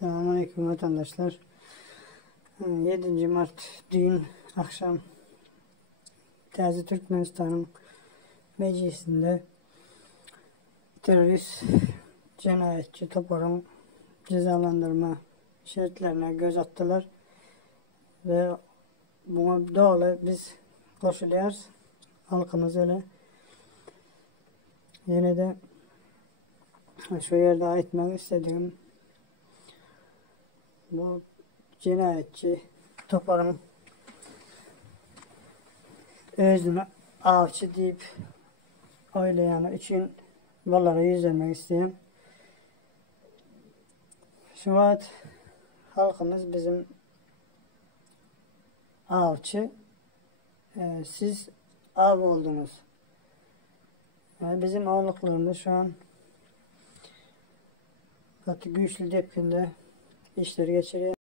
Selamünaleyküm vatandaşlar. 7. Mart dün akşam Təzi Türkmenistan'ın meclisinde terörist, cinayetçi Topor'un cezalandırma şartlarına göz attılar ve buna doğru biz koşuluyoruz. Halkımız öyle. Yine de şu yerde etmek istediğim bu cinayetçi Topor'un özünü avcı deyip oylayanı için bunlara yüz vermek isteyen şu an halkımız bizim avcı, siz av oldunuz. Yani bizim avlıklarımız şu an güçlü tepkinde işleri geçiriyor.